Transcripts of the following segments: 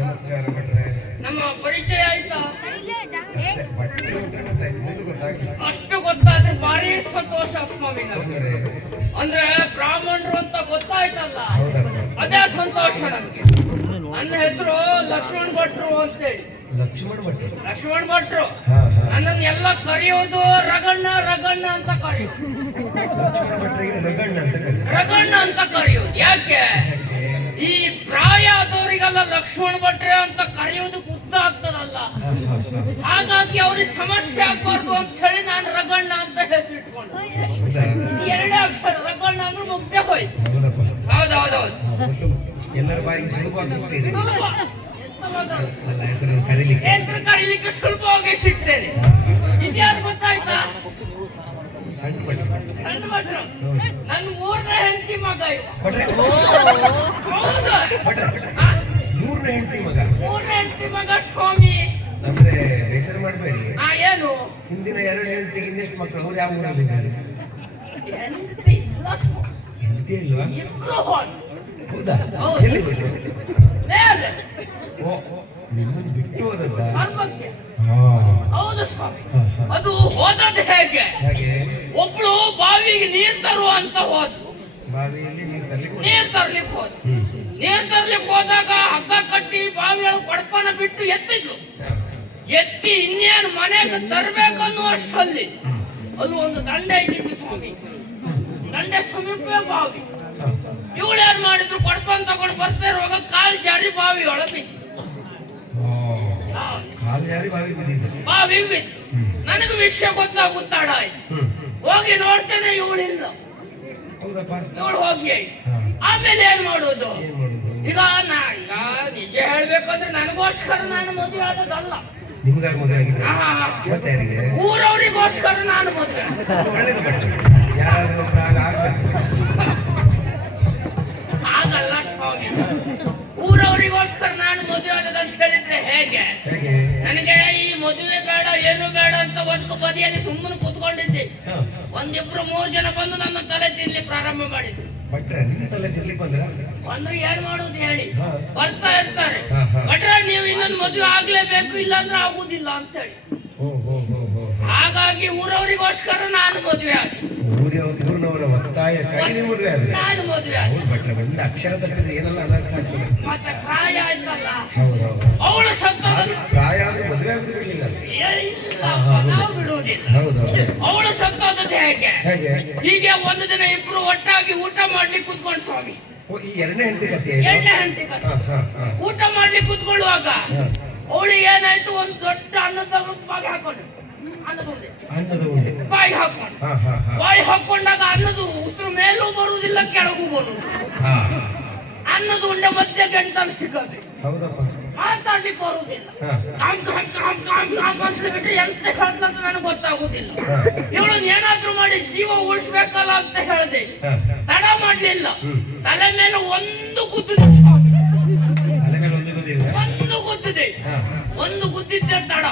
ನಮಸ್ಕಾರ ಭಟ್ರೆ. ನಮ್ಮ ಪರಿಚಯ ಆಯ್ತಾ? ಭಟ್ರು ಅಂತ ಗೊತ್ತಾಯ್ತು, ಮುಂದೆ ಗೊತ್ತಾಗಿಲ್ಲ. ಅಷ್ಟು ಗೊತ್ತಾದ್ರೆ ಭಾರಿ ಸಂತೋಷ ಸ್ವಾಮಿ ನಮ್ಗೆ. ತೊಂದರೆ. ಅಂದ್ರೆ ಬ್ರಾಹ್ಮಣರು ಅಂತ ಗೊತ್ತಾಯ್ತಲ್ಲ, ಹೌದಪ್ಪ. ಅದೇ ಸಂತೋಷ ನಮ್ಗೆ. ನನ್ನ ಹೆಸರು ಲಕ್ಷ್ಮಣ್ ಭಟ್ರು ಅಂತೇಳಿ. ಲಕ್ಷ್ಮಣ ಭಟ್ರು. ಲಕ್ಷ್ಮಣ್ ಭಟ್ರು. ಹಾ ಹಾ. ನನ್ನನ್ನು ಎಲ್ಲ ಕರೆಯೋದು ರಗಣ್ಣ ರಗಣ್ಣ ಅಂತ ಕರೆಯೋದು. ಲಕ್ಷ್ಮಣ ಭಟ್ರಿಗೆ ರಗಣ್ಣ ಅಂತ ಕರೀತಾರೆ. ರಗಣ್ಣ ಅಂತ ಕರೆಯೋದು ಯಾಕೆ? ಈ ಪ್ರಾಯ ಆದವರಿಗೆಲ್ಲ ಲಕ್ಷ್ಮಣ್ ಭಟ್ರೆ ಅಂತ ಕರೆಯೋದು ಗೊತ್ತಾಗ್ತದಲ್ಲ, ಹಾಗಾಗಿ ಅವ್ರಿಗೆ ಸಮಸ್ಯೆ ಆಗ್ಬಾರ್ದು ಅಂತ ಹೇಳಿ ನಾನು ರಗಣ್ಣ ಅಂತ ಹೆಸರಿಟ್ಕೊಂಡು. ಎರಡೇ ಅಕ್ಷರ ರಗಣ್ಣ ಅಂದ್ರೆ ಮುಗ್ದೆ ಹೋಯ್ತು. ಹೌದಪ್ಪ. ಹೌದೌದೌದು. ಎಲ್ಲರ ಬಾಯಿಗೆ ಸುಲಭವಾಗಿ ಸಿಗ್ತದೆ. ಸುಲಭ. ಅಲ್ಲ, ಹೆಸರು ಕರೀಲಿಕ್ಕೆ. ಹೆಸರು ಕರೀಲಿಕ್ಕೆ ಸುಲಭವಾಗಿ ಸಿಗ್ತೇನೆ. ಇದ್ಯಾರು ಗೊತ್ತಾಯ್ತಾ? ಸಣ್ಣ ಭಟ್ರು. ಸಣ್ಣ ಭಟ್ರು. ನನ್ನ ಮೂರನೇ ಹೆಂಡತಿ ಮಗ ಇವ. ಭಟ್ರೆ. ಹೌದು. ಭಟ್ರೆ. ಮೂರನೇ ಹೆಂಡತಿ ಮಗ. ಮೂರನೇ ಹೆಂಡತಿ ಮಗ ಸ್ವಾಮಿ. ಅಂದ್ರೆ ಹೆಸರು ಮಾಡಬೇಡಿ. ಏನು ಹಿಂದಿನ ಎರಡು ಹೆಂಡತಿಗೆ ಇನ್ನೆಷ್ಟು ಮಕ್ಕಳು? ಅವ್ರು ಯಾವ ಊರಲ್ಲಿದ್ದಾರೆ? ಹೆಂಡತಿ ಇಲ್ಲ ಸ್ವಾಮಿ. ಹೆಂಡತಿ ಇಲ್ವಾ? ಇಬ್ರು ಹೋದ್ರು. ಹೌದಾ? ಹೌದು. ಎಲ್ಲಿ ಹೋದ್ರು? ಮೇಲೆ ಓ, ನಿಮ್ಮನ್ನು ಬಿಟ್ಟು ಹೋದದ್ದ? ಅಲ್ಬಕ್ಕೆ. ಹಾ. ಹೌದು ಸ್ವಾಮಿ. ಹಾ, ಹಾ. ಅದು ಹೋದದ್ದು ಹೇಗೆ? ಹಾಗೆ ಒಬ್ಳು ಬಾವಿಗೆ ನೀರ್ ತರುವ ಅಂತ ಹೋದ್ರು. ಬಾವಿಯಲ್ಲಿ ನೀರು ತರಲಿಕ್ಕೆ ಹೋದ. ನೀರ್ ತರ್ಲಿಕ್ಕೆ ಹೋದ್ರು. ನೀರ್ ತರ್ಲಿಕ್ಕೆ ಹೋದಾಗ ಹಗ್ಗ ಕಟ್ಟಿ ಬಾವಿಯೊಳಗೆ ಕೊಡಪನ ಬಿಟ್ಟು ಎತ್ತಿದ್ಲು. ಎತ್ತಿ ಇನ್ನೇನು ಮನೆಗೆ ತರ್ಬೇಕನ್ನೋ ಅಷ್ಟಲ್ಲಿ ಅದು ಒಂದು ದಂಡೆ ಇದ್ದಿತ್ತು ಸ್ವಾಮಿ. ದಂಡೆ ಸಮೀಪ ಬಾವಿ. ಇವಳೇನ್ ಮಾಡಿದ್ರು, ಕೊಡಪನ್ ತಗೊಂಡು ಬರ್ತಾ ಇರುವಾಗ ಕಾಲು ಜಾರಿ ಬಾವಿ ಒಳಗೆ ಬಿತ್ತು. ಕಾಲು ಜಾರಿ ಬಾವಿ ಬಿದ್ದಿದ್ದು. ಬಾವಿಗೆ ಬಿತ್ತು. ನನಗೆ ವಿಷಯ ಗೊತ್ತಾಗುತ್ತಾಡ ಆಯ್ತು. ಹೋಗಿ ನೋಡ್ತೇನೆ, ಇವಳಿಲ್ಲ. ಹೌದಪ್ಪ. ಇವಳು ಹೋಗಿ ಆಯ್ತು. ಆಮೇಲೆ ಏನ್ ಮಾಡೋದು? ಏನ್ ಮಾಡುದು? ಈಗ ನಿಜ ಹೇಳ್ಬೇಕಂದ್ರೆ ನನಗೋಸ್ಕರ ನಾನು ಮದುವೆ ಆದದಲ್ಲ. ನಿಮ್ಗಾಗಿ ಮದುವೆ ಆಗಿದೆ? ಮತ್ತೆ ಯಾರಿಗೆ? ಊರವರಿಗೋಸ್ಕರ ನಾನು ಮದುವೆ. ಒಳ್ಳೇದು ಭಟ್ರೆ. ಯಾರಾದ್ರೂ ಒಬ್ರು ಆಗ್ಬೇಕು. ಹಾಗಲ್ಲ ಸ್ವಾಮಿ, ಊರವರಿಗೋಸ್ಕರ ನಾನು ಮದುವೆ ಆದದಂತ ಹೇಳಿದ್ರೆ ಹೇಗೆ? ಹೇಗೆ? ನನಗೆ ಈ ಮದುವೆ ಬೇಡ, ಏನು ಬೇಡ ಅಂತ ಬದುಕು ಬದಿಯಲ್ಲಿ ಸುಮ್ಮನೆ ಕೂತ್ಕೊಂಡಿದ್ದೆ. ಒಂದಿಬ್ರು ಮೂರು ಜನ ಬಂದು ನನ್ನ ತಲೆ ತಿನ್ಲಿ ಪ್ರಾರಂಭ ಮಾಡಿದ್ರು. ಭಟ್ರೆ, ನಿಮ್ಮ ತಲೆ ತಿರ್ಲಿಕ್ಕೆ ಬಂದ್ರ? ಅಂದ್ರೆ ಏನ್ ಮಾಡುದು ಹೇಳಿ, ಹಾ. ಬರ್ತಾ ಇರ್ತಾರೆ. ಹಾ, ಹಾ. ಭಟ್ರೆ, ನೀವು ಇನ್ನೊಂದು ಮದುವೆ ಆಗ್ಲೇಬೇಕು, ಇಲ್ಲಾಂದ್ರೆ ಆಗುದಿಲ್ಲ ಅಂತ ಹೇಳಿ. ಹಾಗಾಗಿ ಊರವರಿಗೋಸ್ಕರ ನಾನು ಮದುವೆ ಆಗಿ ಊರಿನವರ ಒತ್ತಾಯ ಕೈ ನೀವು ಮದುವೆ ಆದ್ರೆ? ನಾನು ಮದುವೆ ಆಗಿ. ಹೌದು ಭಟ್ರೆ, ಒಂದು ಅಕ್ಷರ ತಪ್ಪಿದ್ರೆ ಏನೆಲ್ಲ ಅನರ್ಥ ಆಗ್ತದೆ. ಮತ್ತೆ ಪ್ರಾಯ ಆಯ್ತಲ್ಲ, ಹೌದೌದು. ಅವಳು ಸತ್ತ ಪ್ರಾಯ ಆದ್ರೂ ಮದುವೆ ಆಗುದು ಬಿಡ್ಲಿಲ್ಲ. ನಾವು ಬಿಡುವುದಿಲ್ಲ. ಹೌದೌದು. ಅವಳು ಸತ್ತೋದದ್ದು ಹೇಗೆ? ಹೇಗೆ? ಹೀಗೆ ಒಂದು ದಿನ ಇಬ್ರು ಒಟ್ಟಾಗಿ ಊಟ ಮಾಡ್ಲಿಕ್ಕೆ ಕೂತ್ಕೊಂಡು ಸ್ವಾಮಿ. ಓ, ಈ ಎರಡನೇ ಹೆಂಡತಿ ಕಥೆ? ಎರಡನೇ ಹೆಂಡತಿ ಕಥೆ. ಊಟ ಮಾಡ್ಲಿಕ್ಕೆ ಕೂತ್ಕೊಳ್ಳುವಾಗ ಅವಳಿಗೆ ಏನಾಯ್ತು, ಒಂದು ದೊಡ್ಡ ಅನ್ನದ ಬಾಗಿ ಹಾಕೊಂಡು ಅನ್ನದ ಉಂಡೆ ಬಾಯಿ ಹಾಕೊಂಡು ಬಾಯಿ ಹಾಕೊಂಡಾಗ ಅನ್ನದು ಉಸಿರು ಮೇಲೂ ಬರುವುದಿಲ್ಲ, ಕೆಳಗೂ ಬರುವುದು. ಅನ್ನದ ಉಂಡೆ ಮಧ್ಯೆ ಗಂಟಲು ಸಿಕ್ಕದೆ. ಹೌದಪ್ಪ. ಮಾತಾಡ್ಲಿಕ್ಕೆ ಬರುವುದಿಲ್ಲ. ಬಿಟ್ರೆ ಎಂತ ಹೇಳ್ತಂತ ನನಗೆ ಗೊತ್ತಾಗುದಿಲ್ಲ. ಇವಳನ್ನ ಏನಾದ್ರೂ ಮಾಡಿ ಜೀವ ಉಳಿಸ್ಬೇಕಲ್ಲ ಅಂತ ಹೇಳ್ದೆ. ತಡ ಮಾಡ್ಲಿಲ್ಲ. ತಲೆ ಮೇಲೆ ಒಂದು ಗುದ್ದಿದೆ ಸ್ವಾಮಿ. ತಲೆ ಮೇಲೆ ಒಂದು ಗುದ್ದಿದೆ. ಒಂದು ಗುದ್ದಿದೆ. ಒಂದು ಗುದ್ದಿದ್ದೆ ತಡ.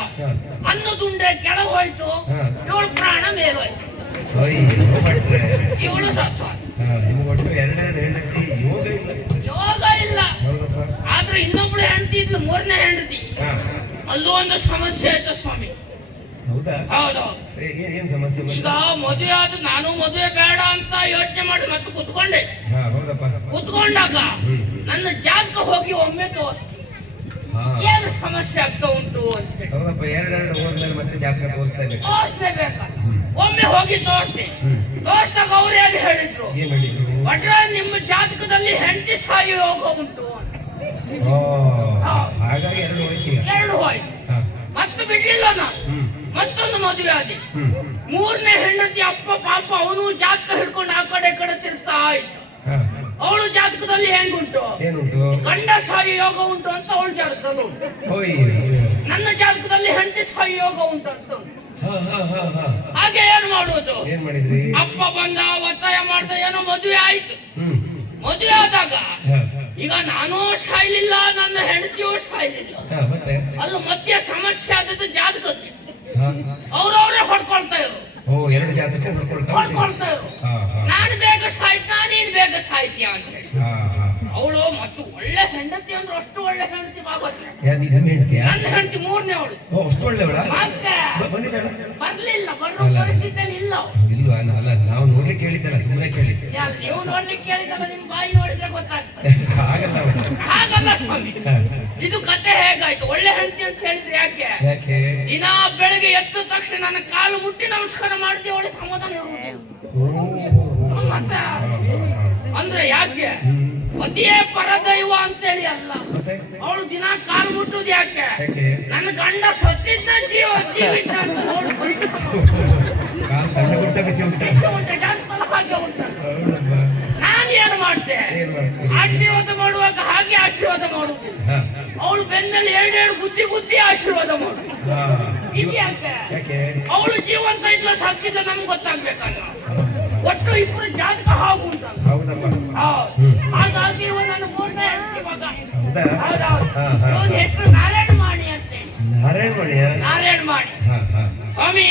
ಅನ್ನದುಂಡೆ ಕೆಳಗೆ ಹೋಯ್ತು. ಇವಳು ಪ್ರಾಣ ಮೇಲೋಯ್ತು. ಇವಳು ಸತ್ತ. ಎರಡೆರಡು ಹೆಂಡತಿ ಯೋಗ ಇಲ್ಲ. ಯೋಗ ಇಲ್ಲ. ಆದ್ರೆ ಇನ್ನೊಬ್ಳು ಹೆಂಡತಿ ಇದ್ಲು, ಮೂರನೇ ಹೆಂಡತಿ. ಅಲ್ಲೂ ಒಂದು ಸಮಸ್ಯೆ ಆಯ್ತು ಸ್ವಾಮಿ. ಹೌದಾ? ಹೌದೌದು. ಏನ್ ಸಮಸ್ಯೆ? ಈಗ ಮದುವೆ ಆದ ನಾನು ಮದುವೆ ಬೇಡ ಅಂತ ಯೋಚನೆ ಮಾಡಿ ಮತ್ತೆ ಕುತ್ಕೊಂಡೆ. ಕುತ್ಕೊಂಡಾಗ ನನ್ನ ಜಾತಕ ಹೋಗಿ ಒಮ್ಮೆ ತೋರಿಸ್ತೀನಿ ಏನು ಸಮಸ್ಯೆ ಆಗ್ತಾ ಉಂಟು ಅಂತ ಹೇಳಿ. ಹೌದಪ್ಪ, ಎರಡೆರಡು ಹೋದ್ಮೇಲೆ ಮತ್ತೆ ಜಾತಕ ತೋರಿಸ್ಲೇಬೇಕ. ಒಮ್ಮೆ ಹೋಗಿ ತೋರಿಸ್ದೆ. ತೋರಿಸಿದಾಗ ಅವ್ರು ಏನು ಹೇಳಿದ್ರು? ಭಟ್ರೆ, ನಿಮ್ಮ ಜಾತಕದಲ್ಲಿ ಹೆಂಡತಿ ಸಾಯಿ ಯೋಗ ಉಂಟು ಅಂತ. ಹಾಗಾಗಿ ಎರಡು ಹೋಯ್ತು. ಮತ್ತೆ ಬಿಡ್ಲಿಲ್ಲ ನಾನು. ಮತ್ತೊಂದು ಮದುವೆ ಆದಿ. ಮೂರನೇ ಹೆಂಡತಿ ಅಪ್ಪ ಪಾಪ ಅವನು ಜಾತಕ ಹಿಡ್ಕೊಂಡು ಆ ಕಡೆ ಈ ಕಡೆ ತಿರ್ತಾ ಆಯ್ತು. ಅವಳು ಜಾತಕದಲ್ಲಿ ಹೆಂಗುಂಟು? ಗಂಡ ಸಾಯಿ ಯೋಗ ಉಂಟು ಅಂತ ಅವಳು ಜಾತಕದಲ್ಲಿ ಉಂಟು. ನನ್ನ ಜಾತಕದಲ್ಲಿ ಹೆಂಡತಿ ಸಾಯಿ ಯೋಗ ಉಂಟು ಅಂತ. ಹಾಗೆ ಏನ್ ಮಾಡುವುದು? ಅಪ್ಪ ಬಂದ, ಒತ್ತಾಯ ಮಾಡ್ದ, ಏನೋ ಮದುವೆ ಆಯ್ತು. ಮದುವೆ ಆದಾಗ ಈಗ ನಾನೂ ಸಾಯ್ಲಿಲ್ಲ, ನನ್ನ ಹೆಂಡತಿಯೂ ಸಾಯ್ಲಿಲ್ಲ. ಅಲ್ಲ ಮಧ್ಯ ಸಮಸ್ಯೆ ಆದದ್ದು ಜಾತಕಕ್ಕೆ. ಅವ್ರವ್ರೇ ಹೊಡ್ಕೊಳ್ತಾ ಇರು. ಎರಡು ಜಾತಕ ಹೊಡ್ಕೊಳ್ತಾ ಇರು. ನಾನು ಬೇಗ ಸಾಯ್ತಾ, ನೀನ್ ಬೇಗ ಸಾಯ್ತೀಯ ಅಂತ ಹೇಳಿ. ಅವಳು ಮತ್ತು ಒಳ್ಳೆ ಹೆಂಡತಿ ಅಂದ್ರೆ ಅಷ್ಟು ಒಳ್ಳೆ ಹೆಂಡತಿ ಭಾಗವತ್ರೆ. ನಿಮ್ಮ ಹೆಂಡತಿಯ? ನನ್ನ ಹೆಂಡತಿ ಮೂರನೇ ಅವಳು. ಅಷ್ಟು ಒಳ್ಳೆಯವಳ? ಮತ್ತೆ ಬಂದಿದ್ದಾಳೆ? ಬರ್ಲಿಲ್ಲ, ಬರೋ ಪರಿಸ್ಥಿತಿಯಲ್ಲಿ ಇಲ್ಲ. ಇಲ್ವಾ? ಅಲ್ಲ, ನಾವು ನೋಡ್ಲಿಕ್ಕೆ ಹೇಳಿದ್ದಲ್ಲ, ಸುಮ್ಮನೆ ಕೇಳಿದ್ದೆ. ನೀವು ನೋಡ್ಲಿಕ್ಕೆ ಕೇಳಿದಲ್ಲ, ನಿಮ್ ಬಾಯಿ ನೋಡಿದ್ರೆ ಗೊತ್ತಾಗ್ತದೆ. ಹಾಗಲ್ಲ ಸ್ವಾಮಿ, ಇದು ಕತೆ ಹೇಗಾಯ್ತು? ಒಳ್ಳೆ ಹೆಂಡತಿ ಅಂತ ಹೇಳಿದ್ರೆ ಯಾಕೆ? ದಿನ ಬೆಳಗ್ಗೆ ಎದ್ದ ತಕ್ಷಣ ನನ್ನ ಕಾಲು ಮುಟ್ಟಿ ನಮಸ್ಕಾರ ಮಾಡ್ತೀವಿ, ಅವಳು ಸಮಾಧಾನ ಇರುವುದಿಲ್ಲ. ಮತ್ತೆ ಅಂದ್ರೆ ಯಾಕೆ? ಪತಿಯೇ ಪರದೈವ ಅಂತೇಳಿ ಅಲ್ಲ, ಅವಳು ದಿನ ಕಾಲು ಮುಟ್ಟುದು ಯಾಕೆ? ನನ್ನ ಗಂಡ ಸತ್ತಿದ್ದ ಜೀವಿತ ಅಂತ ನೋಡು. ಹಾಗೆ ಉಂಟ. ನಾನು ಏನು ಮಾಡ್ತೆ? ಆಶೀರ್ವಾದ ಮಾಡುವಾಗ ಹಾಗೆ ಆಶೀರ್ವಾದ ಮಾಡುವುದಿಲ್ಲ. ಅವಳು ಬೆನ್ನಲ್ಲಿ ಎರಡೆರಡು ಗುದ್ದಿ ಆಶೀರ್ವಾದ ಮಾಡು. ಇದು ಯಾಕೆ? ಅವಳು ಜೀವಂತ ಇದ್ಲ ಸತ್ತಿದ್ದ ನಮ್ಗೆ ಗೊತ್ತಾಗ್ಬೇಕಲ್ಲ. ಒಟ್ಟು ಇಬ್ಬರು ಜಾತಕ ಹಾಗು ಉಂಟಲ್ಲ. ಹಾಗಾಗಿ ನನ್ನ ಮೂರನೇ ಹೆಂಡತಿ ಮಗ. ಅವನ ಹೆಸರು ನಾರಾಯಣ ಮಾಣಿ ಅಂತೇಳಿ. ನಾರಾಯಣ ಮಾಣಿ. ಸ್ವಾಮಿ,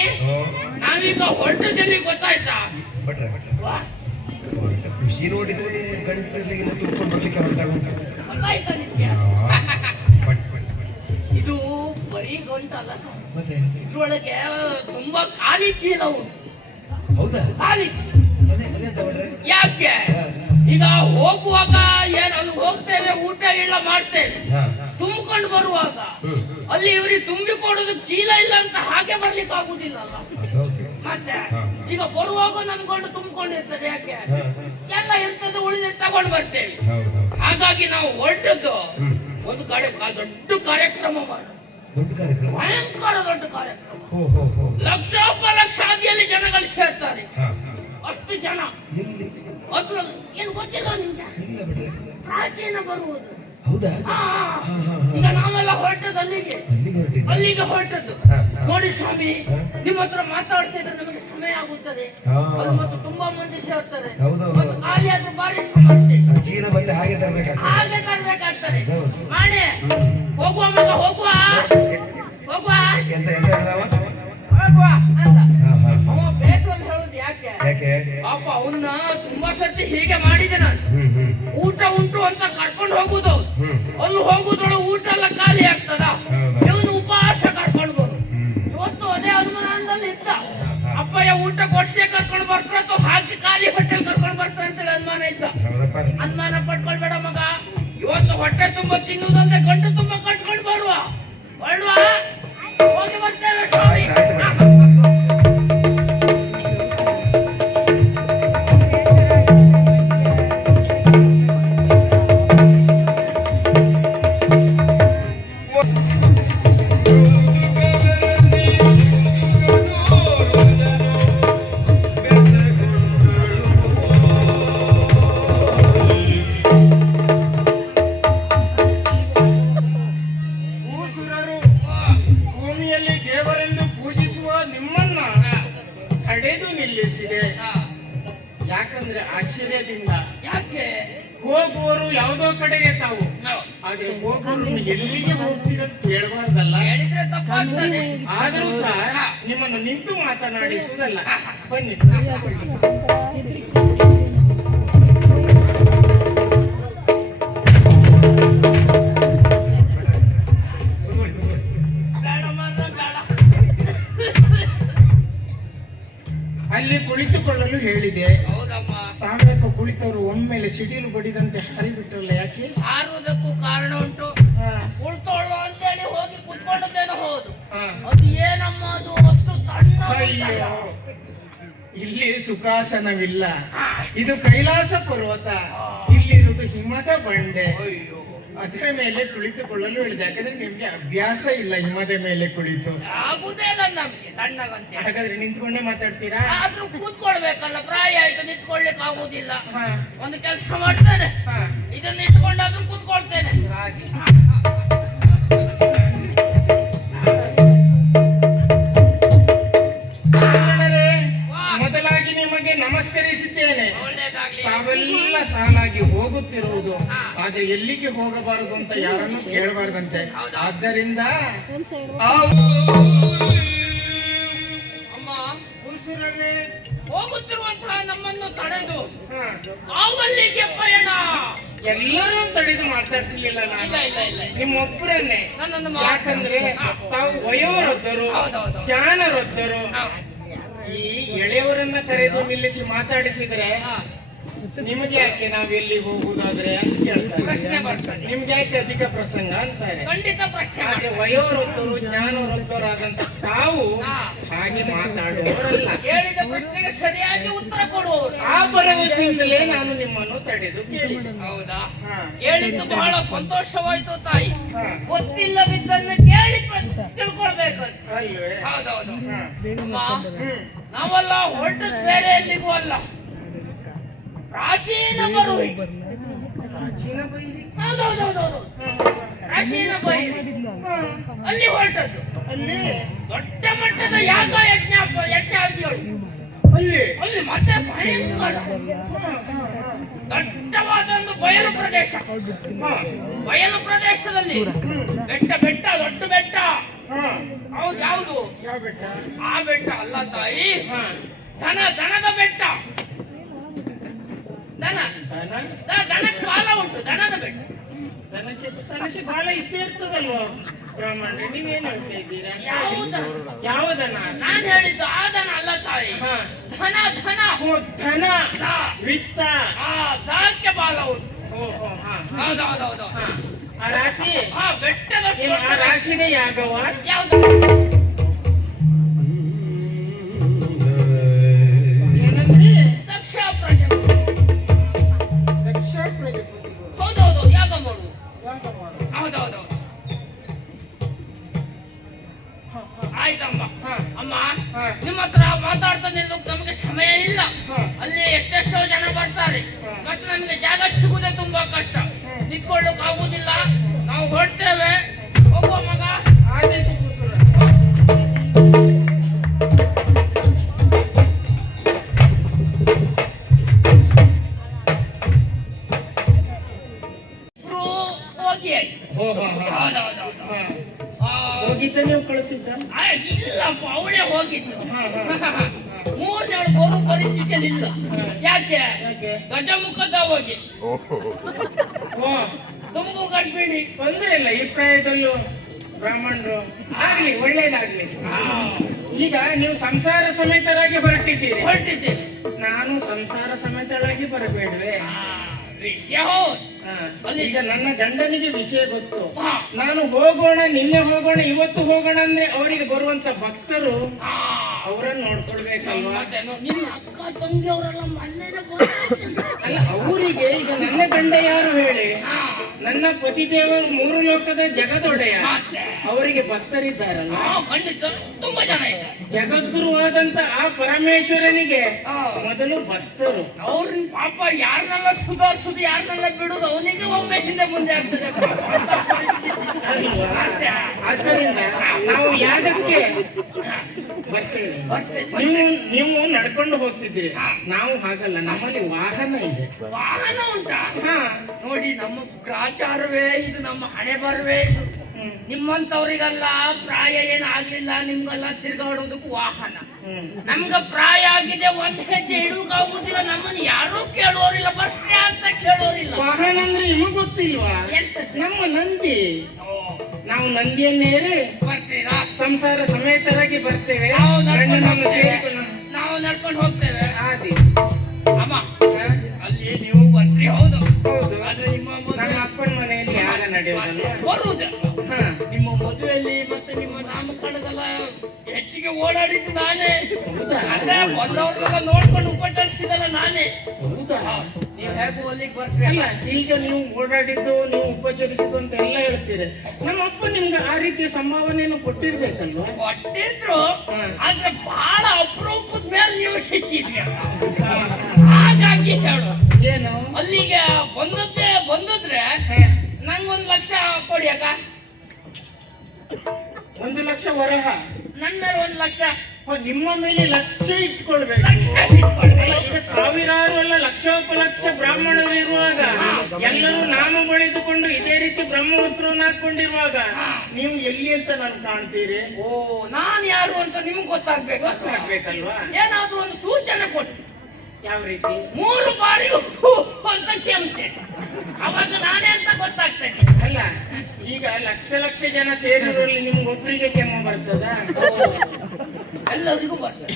ನಾವೀಗ ಹೊರಟದಲ್ಲಿ ಗೊತ್ತಾಯ್ತಾ? ಖುಷಿ ನೋಡಿದ್ರೆ ಗಂಟಲಿಗೆಲ್ಲ ತುಂಬಿಕೊಂಡು ಬರ್ಲಿಕ್ಕೆ ಹೊರಟಾಗುಂಟು. ಗೊತ್ತಾಯ್ತಾ ನಿಮ್ಗೆ? ಇದು ಬರೀ ಗಂಟಲ್ಲ ಸ್ವಾಮಿ, ಇದ್ರೊಳಗೆ ತುಂಬಾ ಖಾಲಿ ಚೀಲ ಉಂಟು. ಹೌದಾ? ಖಾಲಿ ಚೀಲ. ಯಾಕೆ? ಈಗ ಹೋಗುವಾಗ ಏನಾದ್ರು ಹೋಗ್ತೇವೆ, ಊಟ ಎಲ್ಲ ಮಾಡ್ತೇವೆ, ತುಂಬಿಕೊಂಡು ಬರುವಾಗ ಅಲ್ಲಿ ಇವ್ರಿಗೆ ತುಂಬಿಕೊಡೋದು ಚೀಲ ಇಲ್ಲ ಅಂತ ಹಾಗೆ ಬರ್ಲಿಕ್ಕೆ ಆಗುದಿಲ್ಲ ಅಲ್ಲ. ಮತ್ತೆ ಈಗ ಬರುವಾಗ ನನ್ಕೊಂಡು ತುಂಬಿಕೊಂಡಿರ್ತದೆ. ಯಾಕೆ? ಎಲ್ಲ ಇರ್ತದೆ, ಉಳಿದ ತಗೊಂಡು ಬರ್ತೇವೆ. ಹಾಗಾಗಿ ನಾವು ಹೊರಟದ್ದು ಒಂದು ಕಡೆ ದೊಡ್ಡ ಕಾರ್ಯಕ್ರಮ ಮಾಡಿ, ಭಯಂಕರ ದೊಡ್ಡ ಕಾರ್ಯಕ್ರಮ. ಲಕ್ಷೋಪಲಕ್ಷ ಹಾದಿಯಲ್ಲಿ ಜನಗಳು ಸೇರ್ತಾರೆ. ಅಷ್ಟು ಜನ ಅದ್ರಲ್ಲಿ ಏನು ಗೊತ್ತಿಲ್ಲ ನಿಮ್ಗೆ? ಪ್ರಾಚೀನ ಬರುವುದು. ಈಗ ನಾವೆಲ್ಲ ಹೊರಟದ್ದು ಅಲ್ಲಿಗೆ ಹೊರಟದ್ದು. ನೋಡಿ ಸ್ವಾಮಿ, ನಿಮ್ಮ ಹತ್ರ ಮಾತಾಡ್ತಿದ್ರೆ ನಮಗೆ ಸಮಯ ಆಗುತ್ತದೆ. ಅದು ಮತ್ತು ತುಂಬಾ ಮಂದಿ ಸೇರ್ತಾರೆ. ಖಾಲಿ ಅದು ಬಾರಿ ಸಮಸ್ಯೆ. ಹಾಗೆ ತರ್ಬೇಕಾಗ್ತದೆ. ಮಾಡಿ ಹೋಗುವ ಮಗ, ಹೋಗುವ ಅಂತ ಅವ ಬೇಸಲ್ಲಿ ಹೇಳುದು ಯಾಕೆ? ಪಾಪ ಅವನ್ನ ತುಂಬಾ ಸರ್ತಿ ಹೀಗೆ ಮಾಡಿದೆ ನಾನು. ಊಟ ಉಂಟು ಅಂತ ಕರ್ಕೊಂಡು ಹೋಗುದು, ಅಲ್ಲಿ ಹೋಗುದೊಳಗೆ ಊಟ ಎಲ್ಲ ಖಾಲಿ ಆಗ್ತದ. ಇವನು ಉಪವಾಸ ಕರ್ಕೊಂಡು ಬರು. ಇವತ್ತು ಅದೇ ಅನುಮಾನದಲ್ಲಿ ಇದ್ದ. ಅಪ್ಪಯ್ಯ ಊಟ ಕೊಡ್ಸೇ ಕರ್ಕೊಂಡು ಬರ್ತಾರೆ ಅಥವಾ ಹಾಕಿ ಖಾಲಿ ಹೋಟೆಲ್ ಕರ್ಕೊಂಡು ಬರ್ತಾರೆ ಅಂತೇಳಿ ಅನುಮಾನ ಇದ್ದ. ಅನುಮಾನ ಪಟ್ಕೊಳ್ಬೇಡ ಮಗ, ಇವತ್ತು ಹೊಟ್ಟೆ ತುಂಬಾ ತಿನ್ನುವುದಂದ್ರೆ ಗಂಟು ತುಂಬಾ ಕಟ್ಕೊಂಡು ಬರುವ. ಹೋಗಿ ಬರ್ತೇವೆ ಸ್ವಾಮಿ. ಯಾಕಂದ್ರೆ ಆಶ್ಚರ್ಯದಿಂದ. ಯಾಕೆ? ಹೋಗುವವರು ಯಾವುದೋ ಕಡೆಗೆ ತಾವು, ಆದ್ರೆ ಹೋಗುವರು ಎಲ್ಲಿಗೆ ಹೋಗ್ತೀರಂತ ಕೇಳಬಾರ್ದಲ್ಲ. ಹೇಳಿದ್ರೆ ತಪ್ಪಾಗ್ತದೆ. ಆದರೂ ಸಹ ನಿಮ್ಮನ್ನು ನಿಂತು ಮಾತನಾಡಿಸುವುದಲ್ಲ. ಬನ್ನಿ. ಅಲ್ಲಿ ಕುಳಿತುಕೊಳ್ಳಲು ಹೇಳಿದೆ. ತಾಮ್ರಕ್ಕ ಕುಳಿತವರು ಒಮ್ಮೆಲೆ ಸಿಡಿಲು ಬಡಿದಂತೆ ಹಾರಿಬಿಟ್ರಲ್ಲ, ಯಾಕೆ? ಹಾರುವುದಕ್ಕೂ ಕಾರಣ ಉಂಟು. ಕುಳಿತೋಳು ಅಂತೇಳಿ ಹೋಗಿ ಕುತ್ಕೊಂಡದ್ದೇನೋ ಹೌದು, ಅದು ಏನಮ್ಮ ಅದು ಅಷ್ಟು ತಣ್ಣ. ಅಯ್ಯೋ, ಇಲ್ಲಿ ಸುಖಾಸನವಿಲ್ಲ. ಇದು ಕೈಲಾಸ ಪರ್ವತ, ಇಲ್ಲಿರುವುದು ಹಿಮದ ಬಂಡೆ. ಅದರ ಮೇಲೆ ಕುಳಿತುಕೊಳ್ಳಲು ಹೇಳಿದೆ. ಯಾಕಂದ್ರೆ ನಿಮ್ಗೆ ಅಭ್ಯಾಸ ಇಲ್ಲ ಹಿಮದ ಮೇಲೆ ಕುಳಿತು. ಆಗುದೇ ಇಲ್ಲ ನಮ್ಗೆ ತಣ್ಣಗಂತೆ. ಹಾಗಾದ್ರೆ ನಿಂತ್ಕೊಂಡೇ ಮಾತಾಡ್ತೀರಾ? ಆದ್ರೂ ಕೂತ್ಕೊಳ್ಬೇಕಲ್ಲ, ಪ್ರಾಯ ಆಯ್ತು, ನಿಂತ್ಕೊಳ್ಲಿಕ್ಕೆ ಆಗುದಿಲ್ಲ. ಒಂದು ಕೆಲಸ ಮಾಡ್ತೇನೆ, ಇದನ್ನ ಇಟ್ಕೊಂಡಾದ್ರೂ ಕೂತ್ಕೊಳ್ತೇನೆ. ಮೊದಲಾಗಿ ನಿಮಗೆ ನಮಸ್ಕರಿಸಿದ್ದೇನೆ. ತಾವೆಲ್ಲ ಸಾಲಾಗಿ ಹೋಗುತ್ತಿರುವುದು, ಆದ್ರೆ ಎಲ್ಲಿಗೆ ಹೋಗಬಾರದು ಅಂತ ಯಾರನ್ನು ಕೇಳಬಾರ್ದಂತೆ. ಆದ್ದರಿಂದ ಅಮ್ಮ, ಅಸುರರೇ ಹೋಗುತ್ತಿರುವಂತಹ ನಮ್ಮನ್ನು ತಡೆದು ಹಾ. ಅವಲ್ಲಿಗೆ ಪಯಣ. ಎಲ್ಲರೂ ತಡೆದು ಮಾತಾಡ್ಸಲಿಲ್ಲ ನಾನು, ಇಲ್ಲ ಇಲ್ಲ ಇಲ್ಲ ಇಲ್ಲ. ನಿಮ್ಮೊಬ್ಬರನ್ನೇ. ನನ್ನನ್ನು ಯಾಕಂದ್ರೆ ತಾವು ವಯೋವೃದ್ಧರು, ಹೌದೌದು. ಜ್ಞಾನವೃದ್ಧರು. ಈ ಎಳೆಯವರನ್ನ ಕರೆದು ನಿಲ್ಲಿಸಿ ಮಾತಾಡಿಸಿದ್ರೆ ನಿಮಗೆ ಯಾಕೆ ನಾವೆಲ್ಲಿ ಹೋಗುದಾದ್ರೆ ಅಂತ ಕೇಳ್ತಾರೆ. ಪ್ರಶ್ನೆ ಬರ್ತದೆ. ನಿಮ್ಗೆ ಯಾಕೆ ಅಧಿಕ ಪ್ರಸಂಗ ಅಂತಾರೆ. ಖಂಡಿತ ಪ್ರಶ್ನೆ ಆದ್ರೆ ಮಾಡಿ. ವಯೋವೃದ್ಧರು ಜ್ಞಾನವೃದ್ಧರಾದಂತ ತಾವು ಹಾಗೆ ಮಾತಾಡುವವರಲ್ಲ. ಕೇಳಿದ ಪ್ರಶ್ನೆಗೆ ಸರಿಯಾಗಿ ಉತ್ತರ ಕೊಡುವವರು. ಆ ಭರವಸೆಯಿಂದಲೇ ನಾನು ನಿಮ್ಮನ್ನು ತಡೆದು ಕೇಳಿದೆ. ಹೌದಾ? ಹಾ. ಕೇಳಿದ್ದು ಬಹಳ ಸಂತೋಷವಾಯ್ತು ತಾಯಿ. ಹಾ. ಗೊತ್ತಿಲ್ಲದಿದ್ದನ್ನು ಕೇಳಿ ತಿಳ್ಕೊಳ್ಬೇಕು. ಅಲ್ವೇ? ಹೌದೌದು. ಹಾ. ಅಮ್ಮ, ಹ್ಮ್. ನಾವೆಲ್ಲ ಹೊರಟದ್ ಬೇರೆ ಎಲ್ಲಿಗೂ ಅಲ್ಲ, ಪ್ರಾಚೀನ ಬರುವಿ. ಪ್ರಾಚೀನ ಬೈರಿ. ಹೌದೌದೌದೌದು, ಪ್ರಾಚೀನ ಬೈರಿ. ಅಲ್ಲಿ ಹೊರಟದ್ದು. ಅಲ್ಲಿ ದೊಡ್ಡ ಮಟ್ಟದ ಯಾಗ ಯಜ್ಞಾದಿಗಳು ಅಲ್ಲಿ ಅಲ್ಲಿ ಮತ್ತೆ ಭಯಂಕರ ದಟ್ಟವಾದ ಒಂದು ಬಯಲು ಪ್ರದೇಶ. ಹಾ. ಬಯಲು ಪ್ರದೇಶದಲ್ಲಿ ಬೆಟ್ಟ ಬೆಟ್ಟ ದೊಡ್ಡ ಬೆಟ್ಟ. ಹಾ. ಹೌದು, ಯಾವುದು? ಯಾವ ಬೆಟ್ಟ? ಆ ಬೆಟ್ಟ ಅಲ್ಲ ತಾಯಿ, ಹಾ. ದನದ ಬೆಟ್ಟ. ದನ? ದನಕ್ಕೆ ಬಾಲ ಉಂಟು, ದನದ ಬೆಟ್ಟ. ದನಕ್ಕೆ ಬಾಲ ಇದ್ದೇ ಇರ್ತದಲ್ವಾ ಬ್ರಾಹ್ಮಣ? ನೀವೇನು ಹೇಳ್ತಾ ಇದ್ದೀರಾ? ಯಾವುದನ? ಯಾವ ದನ? ನಾನು ಹೇಳಿದ್ದು ಆ ದನ ಅಲ್ಲ ತಾಯಿ, ಹಾ. ಧನ ಧನ. ಓ, ಧನ. ದ. ವಿತ್ತ. ಆ ದನಕ್ಕೆ ಬಾಲ ಉಂಟು. ಓಹೋ, ಹಾ. ಹೌದೌದೌದು. ಹಾ. ಆ ರಾಶಿ? ಆ ಬೆಟ್ಟದಷ್ಟು ಏನು ಆ ದೊಡ್ಡ ರಾಶಿನೇ ಯಾಗವ? ಯಾವುದು? ಏನಂದ್ರೆ ದಕ್ಷ ಪ್ರಜಾಪತಿ. ದಕ್ಷ ಪ್ರಜಾಪತಿಗಳು ಹೌದೌದು, ಯಾಗ ಮಾಡುವುದು. ಯಾಗ ಮಾಡೋದು. ಹೌದೌದು. ಆಯ್ತಮ್ಮ. ಹಾ. ಅಮ್ಮ, ಹಾ. ನಿಮ್ಮ ಹತ್ರ ಮಾತಾಡ್ತಾ ನಿಲ್ಲೋಕೆ ನಮಗೆ ಸಮಯ ಇಲ್ಲ. ಹಾ. ಅಲ್ಲಿ ಎಷ್ಟೆಷ್ಟೋ ಜನ ಬರ್ತಾರೆ, ಹಾ. ಮತ್ತೆ ನಮಗೆ ಜಾಗ ಸಿಗುದೇ ತುಂಬಾ ಕಷ್ಟ. ನಿಂತ್ಕೊಳ್ಳೋಕೆ ಆಗುದಿಲ್ಲ. ನಾವು ಹೊರಡ್ತೇವೆ. ಹೋಗುವ ಮಗ. ಆದೈತು ಕೂಸುರ. ಇಬ್ರು ಹೋಗಿ ಆಯ್ತು. ಓಹೋ, ಹಾ. ಹೌದೌದೌದು. ಹಾ. ಆ, ಹೋಗಿದ್ದ ನೀವು ಕಳಿಸಿದ್ದ? ಇಲ್ಲಪ್ಪ, ಅವಳೇ ಹೋಗಿದ್ದು. ಹಾ, ಹಾ. ಮೂರನೇಳು ಬರೋ ಪರಿಸ್ಥಿತಿಯಲ್ಲಿ ಇಲ್ಲ. ಯಾಕೆ? ಯಾಕೆ? ಗಜಮುಖದ ಹೋಗಿ ಓ, ತುಂಬು ಗಡ್ಬಿಡಿ. ತೊಂದ್ರೆ ಇಲ್ಲ. ಈ ಪ್ರಾಯದಲ್ಲೂ ಬ್ರಾಹ್ಮಣರು ಆಗ್ಲಿ, ಒಳ್ಳೇದಾಗ್ಲಿ. ಈಗ ನೀವು ಸಂಸಾರ ಸಮೇತರಾಗಿ ಹೊರಟಿದ್ದೀರಿ, ಹೊರಟಿದ್ದೇನೆ. ನಾನು ಸಂಸಾರ ಸಮೇತರಾಗಿ ಬರಬೇಡ್ವೆ? ವಿಷಯ ಹೌದು. ಈಗ ನನ್ನ ಗಂಡನಿಗೆ ವಿಷಯ ಗೊತ್ತು. ಹಾ. ನಾನು ಹೋಗೋಣ, ನಿನ್ನೆ ಹೋಗೋಣ, ಇವತ್ತು ಹೋಗೋಣ ಅಂದ್ರೆ ಅವರಿಗೆ ಬರುವಂತ ಭಕ್ತರು ಆ, ಅವರನ್ನು ನೋಡ್ಕೊಳ್ಬೇಕಲ್ವಾ? ಮತ್ತೇನು, ನಿನ್ನ ಅಕ್ಕ ತಂಗಿಯವರೆಲ್ಲ ಮೊನ್ನೆನೇ ಬಂದಿದ್ರು. ಅಲ್ಲ, ಅವರಿಗೆ ಈಗ ನನ್ನ ಗಂಡ ಯಾರು ಹೇಳಿ? ಹಾ. ನನ್ನ ಪತಿದೇವರು ಮೂರು ಲೋಕದ ಜಗದೊಡೆಯ. ಮತ್ತೆ? ಅವರಿಗೆ ಭಕ್ತರಿದ್ದಾರಲ್ಲ. ಹಾ, ಖಂಡಿತ ತುಂಬಾ ಜನ ಇದ್ದಾರೆ. ಜಗದ್ಗುರುವಾದಂತ ಆ ಪರಮೇಶ್ವರನಿಗೆ ಹಾ. ಮೊದಲು ಭಕ್ತರು. ಅವ್ರನ್ನ ಪಾಪ ಯಾರನ್ನೆಲ್ಲ ಸುಧಾರಿಸುದು, ಯಾರನ್ನೆಲ್ಲ ಬಿಡುದು, ಅವನಿಗೆ ಒಮ್ಮೆ ಹಿಂದೆ ಮುಂದೆ ಆಗ್ತದೆ. ಅಂತ ಪರಿಸ್ಥಿತಿ. ಅಲ್ವಾ? ಮತ್ತೆ? ಆದ್ದರಿಂದ ನಾವು ಯಾಗಕ್ಕೆ ಬರ್ತೇವೆ. ನೀವು ನಡ್ಕೊಂಡು ಹೋಗ್ತಿದ್ದೀರಿ, ನಾವು ಹಾಗಲ್ಲ. ನಮ್ಮಲ್ಲಿ ವಾಹನ ಇದೆ. ವಾಹನ ಉಂಟಾ? ಹಾ. ನೋಡಿ, ನಮ್ಮ ಪ್ರಾಚಾರವೇ ಇದು, ನಮ್ಮ ಹಣೆ ಬರವೇ ಇದು. ನಿಮ್ಮಂತವ್ರಿಗಲ್ಲ ಪ್ರಾಯ ಏನಾಗ್ಲಿಲ್ಲ, ನಿಮ್ಗೆಲ್ಲ ತಿರ್ಗಾಡೋದಕ್ಕೂ ವಾಹನ. ನಮ್ಗ ಪ್ರಾಯ ಆಗಿದೆ, ಒಂದ್ ಹೆಜ್ಜೆ ಇಡುವುದಾಗುದಿಲ್ಲ. ನಮ್ಮನ್ನು ಯಾರೂ ಕೇಳೋರಿಲ್ಲ, ಬರ್ತೀಯ ಅಂತ ಕೇಳೋರಿಲ್ಲ. ವಾಹನ ಅಂದ್ರೆ ನಿಮಗ್ ಗೊತ್ತಿಲ್ವಾ? ಎಂತ? ನಮ್ಮ ನಂದಿ. ನಾವು ನಂದಿಯನ್ನೇರಿ ಬರ್ತೀರಾ? ಸಂಸಾರ ಸಮೇತರಾಗಿ ಬರ್ತೇವೆ. ನಾವು ನಡ್ಕೊಂಡು ಗಂಡನನ್ನು ಹೋಗ್ತೇವೆ. ಸೇರಿಕೊಂಡು ನಾವು ನಡ್ಕೊಂಡು ಹೋಗ್ತೇವೆ. ಆದಿ. ಅಮ್ಮ, ಅಲ್ಲಿ ನೀವು ಬರ್ತೀರಿ, ಹೌದು. ಹೌದು. ಆದ್ರೆ ನಿಮ್ಮ ನಮ್ಮ ಅಪ್ಪನ ಮನೆಯಲ್ಲಿ ಯಾಗ ನಡೆಯೋದಲ್ಲ. ಬರುವುದೇ ಹಾ. ನಿಮ್ಮ ಮದುವೆಯಲ್ಲಿ ಮತ್ತೆ ನಿಮ್ಮ ನಾಮಕರಣದಲ್ಲ ಹೆಚ್ಚಿಗೆ ಓಡಾಡಿದ್ದು ನಾನೇ. ಹೌದಾ? ಅದೇ ಬಂದವ್ರನ್ನೆಲ್ಲ ನೋಡ್ಕೊಂಡು ಉಪಚರಿಸಿದಲ್ಲ ನಾನೇ. ಹೌದಾ? ನೀವ್ ಹೇಗೂ ಅಲ್ಲಿಗೆ ಬರ್ತೀರಿ. ಅಲ್ಲ, ಈಗ ನೀವು ಓಡಾಡಿದ್ದು, ನೀವು ಉಪಚರಿಸಿದ್ದು ಅಂತ ಎಲ್ಲ ಹೇಳ್ತೀರಿ. ನಮ್ಮ ಅಪ್ಪ ನಿಮ್ಗೆ ಆ ರೀತಿಯ ಸಂಭಾವನೆಯನ್ನು ಕೊಟ್ಟಿರ್ಬೇಕಲ್ವಾ? ಕೊಟ್ಟಿದ್ರು, ಹಾ. ಆದ್ರೆ ಬಹಳ ಅಪರೂಪದ ಮೇಲೆ ನೀವು ಸಿಕ್ಕಿದ್ರಿ. ಹಾಗಾಗಿ ಹೇಳು, ಏನು? ಅಲ್ಲಿಗೆ ಬಂದದ್ರೆ ನಂಗೊಂದು ಲಕ್ಷ ಕೊಡಿ ಅಕ್ಕ. 1 ಲಕ್ಷ ವರಹ. ನನ್ ಮೇಲೆ 1 ಲಕ್ಷ. ನಿಮ್ಮ ಮೇಲೆ ಲಕ್ಷ್ಯ ಇಟ್ಕೊಳ್ಬೇಕು. ಲಕ್ಷ್ಯ ಇಟ್ಕೊಳ್ಬೇಕು. ಅಲ್ಲ, ಈಗ ಸಾವಿರಾರು ಅಲ್ಲ ಲಕ್ಷೋಪಲಕ್ಷ ಬ್ರಾಹ್ಮಣರು ಇರುವಾಗ ಎಲ್ಲರೂ ನಾಮ ಬಳಿದುಕೊಂಡು ಇದೇ ರೀತಿ ಬ್ರಹ್ಮವಸ್ತ್ರವನ್ನು ಹಾಕೊಂಡಿರುವಾಗ ನೀವು ಎಲ್ಲಿ ಅಂತ ನಾನು ಕಾಣ್ತೀರಿ? ಓ, ನಾನು ಯಾರು ಅಂತ ನಿಮ್ಗೆ ಗೊತ್ತಾಗ್ಬೇಕು. ಗೊತ್ತಾಗ್ಬೇಕಲ್ವಾ? ಏನಾದ್ರೂ ಒಂದು ಸೂಚನೆ ಕೊಟ್ಟು ಯಾವ ರೀತಿ? 3 ಬಾರಿ ಅಂತ ಕೆಮ್ತೆ, ಅವಾಗ ನಾನೇ ಅಂತ ಗೊತ್ತಾಗ್ತೇನೆ. ಅಲ್ಲ, ಈಗ ಲಕ್ಷ ಲಕ್ಷ ಜನ ಸೇರಿರೋಲ್ಲಿ ನಿಮ್ಗೊಬ್ರಿಗೆ ಕೆಮ್ಮು ಬರ್ತದ? ಎಲ್ಲರಿಗೂ ಬರ್ತದೆ.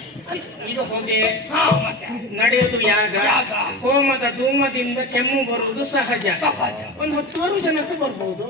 ಈಗ ಹೊಗೆ ಹಾ, ಮತ್ತೆ ನಡೆಯೋದು ಯಾಗ, ಯಾಗ. ಹೋಮದ ಧೂಮದಿಂದ ಕೆಮ್ಮು ಬರುವುದು ಸಹಜ. ಸಹಜ. ಒಂದು 10 ಜನಕ್ಕೂ ಬರ್ಬಹುದು.